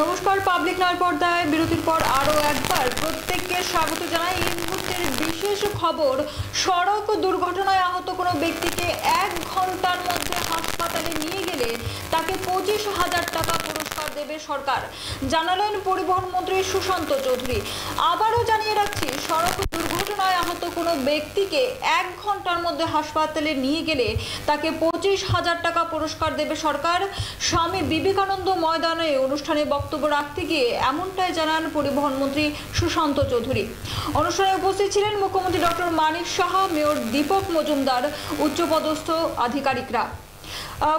নমস্কার, পাবলিক নয় পর্দায় বিরতির পর আরও একবার প্রত্যেককে স্বাগত জানাই। এই মুহূর্তের বিশেষ খবর, সড়ক দুর্ঘটনায় আহত কোনো ব্যক্তিকে 1 ঘন্টার মধ্যে হাসপাতালে নিয়ে গেলে তাকে 25,000 টাকা পুরস্কার দেবে সরকার, জানালেন পরিবহন মন্ত্রী সুশান্ত চৌধুরী। আবারও জানিয়ে রাখছি, সড়ক দুর্ঘটনায় আহত কোনো ব্যক্তিকে 1 ঘন্টার মধ্যে হাসপাতালে নিয়ে গেলে তাকে 25,000 টাকা পুরস্কার দেবে সরকার। স্বামী বিবেকানন্দ ময়দানে অনুষ্ঠানে বক্তব্য রাখতে গিয়ে এমনটাই জানান পরিবহন মন্ত্রী সুশান্ত চৌধুরী। অনুষ্ঠানে উপস্থিত ছিলেন মুখ্যমন্ত্রী ডক্টর মানিক সাহা, মেয়র দীপক মজুমদার, উচ্চপদস্থ আধিকারিকরা।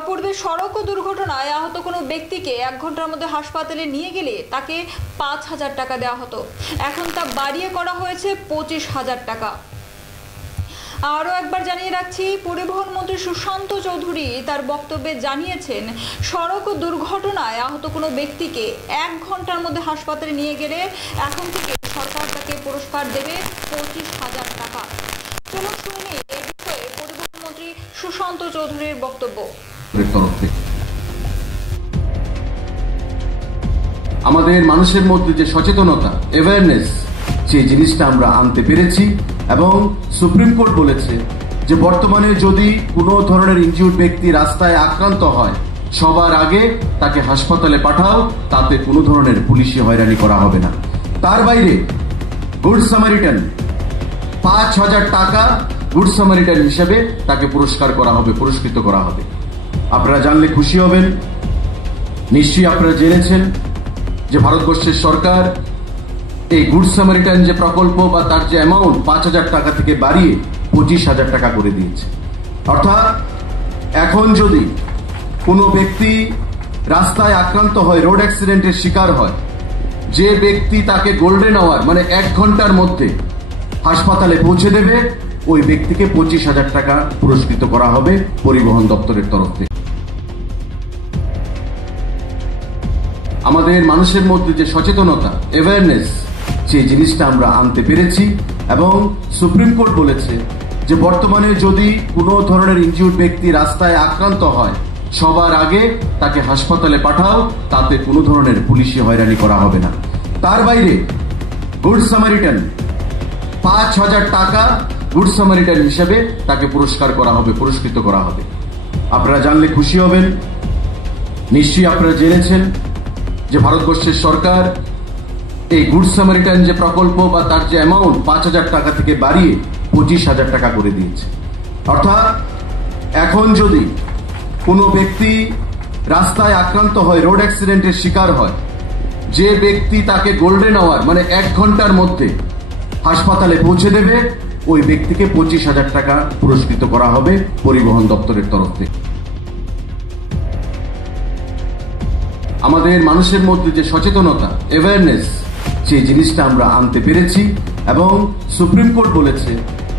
পূর্বে সড়ক দুর্ঘটনায় আহত কোনো ব্যক্তিকে 1 ঘন্টার মধ্যে হাসপাতালে নিয়ে গেলে তাকে 5,000 টাকা দেওয়া হতো, এখন তা বাড়িয়ে করা হয়েছে 25,000 টাকা। আরও একবার জানিয়ে রাখছি, পরিবহন মন্ত্রী সুশান্ত চৌধুরী তার বক্তব্যে জানিয়েছেন, সড়ক দুর্ঘটনায় আহত কোনো ব্যক্তিকে 1 ঘন্টার মধ্যে হাসপাতালে নিয়ে গেলে এখন থেকে সরকার তাকে পুরস্কার দেবে 25,000 টাকা। চলুন শুনে এই বিষয়ে পরিবহন মন্ত্রী সুশান্ত চৌধুরীর বক্তব্য। আমাদের মানুষের মধ্যে যে সচেতনতা, অ্যাওয়ারনেস, সেই জিনিসটা আমরা আনতে পেরেছি এবং সুপ্রিম কোর্ট বলেছে যে বর্তমানে যদি কোনো ধরনের ইনজিউর্ড ব্যক্তি রাস্তায় আক্রান্ত হয়, সবার আগে তাকে হাসপাতালে পাঠাও, তাতে কোনো ধরনের পুলিশি হয়রানি করা হবে না। তার বাইরে গুড সামারিটান 5,000 টাকা গুড সামারিটান হিসেবে তাকে পুরস্কার করা হবে, পুরস্কৃত করা হবে। আপনারা জানলে খুশি হবেন। নিশ্চয়ই আপনারা জেনেছেন যে ভারতবর্ষের সরকার এই গুড সামারিটান যে প্রকল্প বা তার যে অ্যামাউন্ট 5,000 টাকা থেকে বাড়িয়ে 25,000 টাকা করে দিয়েছে। অর্থাৎ এখন যদি কোনো ব্যক্তি রাস্তায় আক্রান্ত হয়, রোড অ্যাক্সিডেন্টের শিকার হয়, যে ব্যক্তি তাকে গোল্ডেন আওয়ার মানে 1 ঘন্টার মধ্যে হাসপাতালে পৌঁছে দেবে, ওই ব্যক্তিকে 25,000 টাকা পুরস্কৃত করা হবে পরিবহন দপ্তরের তরফ থেকে। আমাদের মানুষের মধ্যে যে সচেতনতা, অ্যাওয়ারনেস, সেই জিনিসটা আমরা আনতে পেরেছি এবং সুপ্রিম কোর্ট বলেছে যে বর্তমানে যদি কোনো ধরনের ইনজিউর্ড ব্যক্তি রাস্তায় আক্রান্ত হয়, সবার আগে তাকে হাসপাতালে পাঠাও, তাতে কোনো ধরনের পুলিশি হয়রানি করা হবে না। তার বাইরে গুড সামারিটান 5,000 টাকা গুড সামারিটান হিসেবে তাকে পুরস্কার করা হবে, পুরস্কৃত করা হবে। আপনারা জানলে খুশি হবেন। নিশ্চয়ই আপনারা জেনেছেন যে ভারতবর্ষের সরকার এই গুড সামারিটান যে প্রকল্প বা তার যে অ্যামাউন্ট 5,000 টাকা থেকে বাড়িয়ে 25,000 টাকা করে দিয়েছে। অর্থাৎ এখন যদি কোনো ব্যক্তি রাস্তায় আক্রান্ত হয়, রোড অ্যাক্সিডেন্টের শিকার হয়, যে ব্যক্তি তাকে গোল্ডেন আওয়ার মানে 1 ঘন্টার মধ্যে হাসপাতালে পৌঁছে দেবে, ওই ব্যক্তিকে 25,000 টাকা পুরস্কৃত করা হবে পরিবহন দপ্তরের তরফ থেকে। আমাদের মানুষের মধ্যে যে সচেতনতা, অ্যাওয়ারনেস, সেই জিনিসটা আমরা আনতে পেরেছি এবং সুপ্রিম কোর্ট বলেছে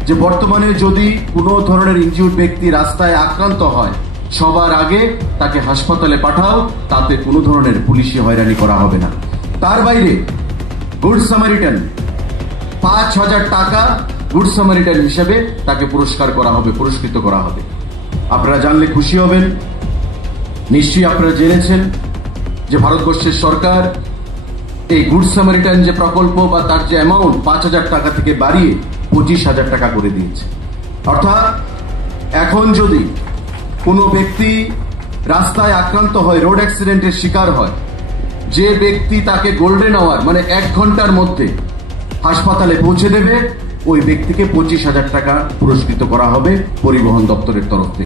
যে বর্তমানে যদি কোনো ধরনের ইনজিউর্ড ব্যক্তি রাস্তায় আক্রান্ত হয়, সবার আগে তাকে হাসপাতালে পাঠাও, তাতে কোনো ধরনের পুলিশি হয়রানি করা হবে না। তার বাইরে গুড সামারিটান 5,000 টাকা গুড সামারিটান হিসেবে তাকে পুরস্কার করা হবে, পুরস্কৃত করা হবে। আপনারা জানলে খুশি হবেন। নিশ্চয়ই আপনারা জেনেছেন যে ভারতবর্ষের সরকার এই গুড সামারিটান যে প্রকল্প বা তার যে অ্যামাউন্ট 5,000 টাকা থেকে বাড়িয়ে 25,000 টাকা করে দিয়েছে। অর্থাৎ এখন যদি কোনো ব্যক্তি রাস্তায় আক্রান্ত হয়, রোড অ্যাক্সিডেন্টের শিকার হয়, যে ব্যক্তি তাকে গোল্ডেন আওয়ার মানে 1 ঘন্টার মধ্যে হাসপাতালে পৌঁছে দেবে, ওই ব্যক্তিকে 25,000 টাকা পুরস্কৃত করা হবে পরিবহন দপ্তরের তরফ থেকে।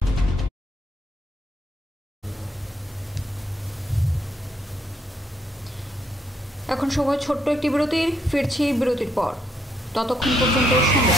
এখন সময় ছোট্ট একটি বিরতির, ফিরছি বিরতির পর। ততক্ষণ পর্যন্ত সঙ্গে